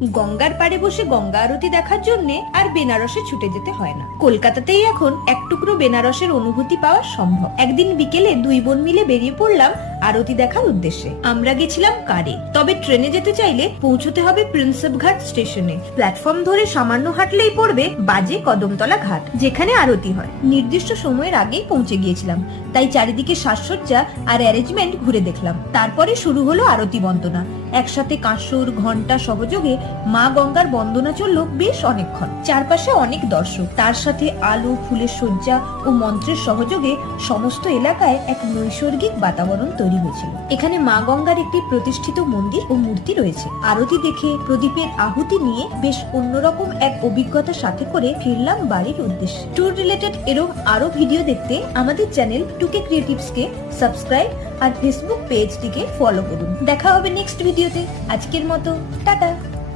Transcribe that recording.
গঙ্গার পাড়ে বসে গঙ্গা আরতি দেখার জন্য আর বেনারসে ছুটে যেতে হয় না। কলকাতাতেই এখন এক টুকরো বেনারসের অনুভূতি পাওয়া সম্ভব। একদিন বিকেলে দুই বোন মিলে বেরিয়ে পড়লাম আরতি দেখার উদ্দেশ্যে। আমরা গেছিলাম কারে, তবে ট্রেনে যেতে চাইলে পৌঁছতে হবে প্রিন্সেপ ঘাট স্টেশনে। প্ল্যাটফর্ম ধরে সামান্য হাঁটলেই পড়বে বাজে কদমতলা ঘাট, যেখানে আরতি হয়। নির্দিষ্ট সময়ের আগেই পৌঁছে গিয়েছিলাম, তাই চারিদিকে সাজসজ্জা আর অ্যারেঞ্জমেন্ট ঘুরে দেখলাম। তারপরে শুরু হলো আরতি বন্দনা। একসাথে কাঁসর ঘন্টা সহযোগে মা গঙ্গার বন্দনা চললো বেশ অনেকক্ষণ। চারপাশে অনেক দর্শক, তার সাথে আলো ফুলের সজ্জা ও মন্ত্রের সহযোগে সমস্ত এলাকায় এক নৈসর্গিক বাতাবরণ তৈরি হয়েছিল। এখানে মা গঙ্গার একটি প্রতিষ্ঠিত মন্দির ও মূর্তি রয়েছে। আরতি দেখে প্রদীপের আহুতি নিয়ে বেশ অন্যরকম এক অভিজ্ঞতা সাথে করে ফিরলাম বাড়ির উদ্দেশ্যে। ট্যুর রিলেটেড এরকম আরো ভিডিও দেখতে আমাদের চ্যানেল 2K Creatives কে সাবস্ক্রাইব আর ফেসবুক পেজটিকে ফলো করুন। দেখা হবে নেক্সট ভিডিওতে। আজকের মতো টাটা।